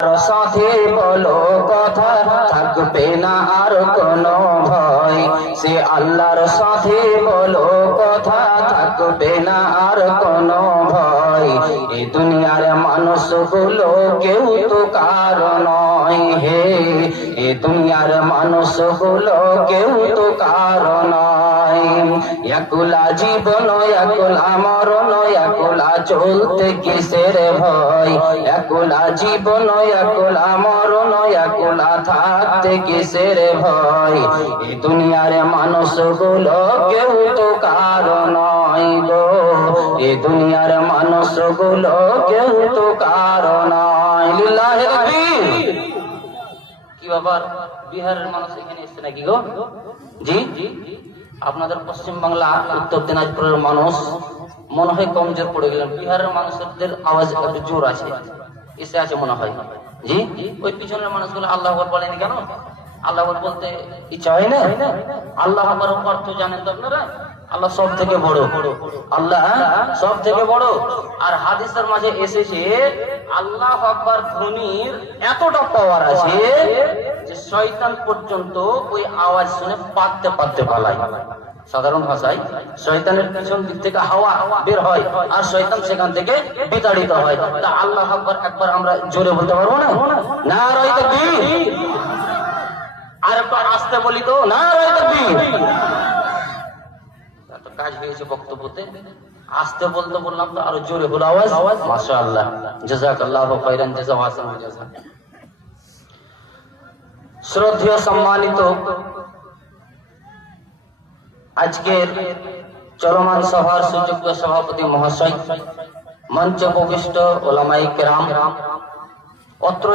সাথে বলো কথা, থাকবে না আর কোনো ভয়। সে আল্লাহর সাথে বলো কথা, থাকবে না আর কোনো ভয়। এই দুনিয়ার মানুষগুলো কেউ তো কারো নয় হে, এই দুনিয়ার মানুষগুলো কেউ তো কারো নয়। একলা জীবন একলা মরণ, একলা চলতে কিসের ভয়। একলা জীবন একলা মরণ, একলা থাকতে কিসের ভয়। এই দুনিয়ার মানুষগুলো কেউ তো কারো নয় গো, এই দুনিয়ার মানুষগুলো কেউ তো কারো নয়। লিল্লাহি তাকবীর। কি ব্যাপার, বিহারের মানুষ এখানে এসছে নাকি গো? জি, আপনাদের পশ্চিম বাংলা উত্তর দিনাজপুরের মানুষ মনে হয় কমজোর পড়ে গেলেন। বিহারের মানুষদের আওয়াজ একটু জোর আছে, এসে আছে মনে হয়। জি, ওই পিছনের মানুষগুলো আল্লাহ আকবার বলেনি কেন? আল্লাহ আকবার বলতে ইচ্ছা হয় না? আল্লাহ আকবার অর্থ জানেন তো আপনারা? আল্লাহ সব থেকে বড়, আল্লাহ সব থেকে বড়। আর হাদিসের মাঝে এসেছে আল্লাহ আকবার ধ্বনির এতটা পাওয়ার আছে যে শয়তান পর্যন্ত ওই আওয়াজ শুনে পাততে পাততে পালায়। সাধারণ ভাষায় শয়তানের পিছন দিক থেকে হাওয়া বের হয় আর শয়তান সেখান থেকে বিতাড়িত হয়। তা আল্লাহ আকবার একবার আমরা জোরে বলতে পারবো না? নারায়ে তাকবীর। আর একটু আস্তে বলি তো, নারায়ে তাকবীর। তো কাজ হয়েছে বক্তব্যতে, আস্তে বলতে বললাম তো আরো জোরে হলো আওয়াজ। মাশাআল্লাহ, জাযাকাল্লাহু খাইরান জাযা ওয়া আহসানু জাযা। শ্রদ্ধেয় সম্মানিত আজকের চলমান সভার সুযোগ্য সভাপতি মহাশয়, মঞ্চে উপবিষ্ট ওলামায়ে কেরাম, অত্র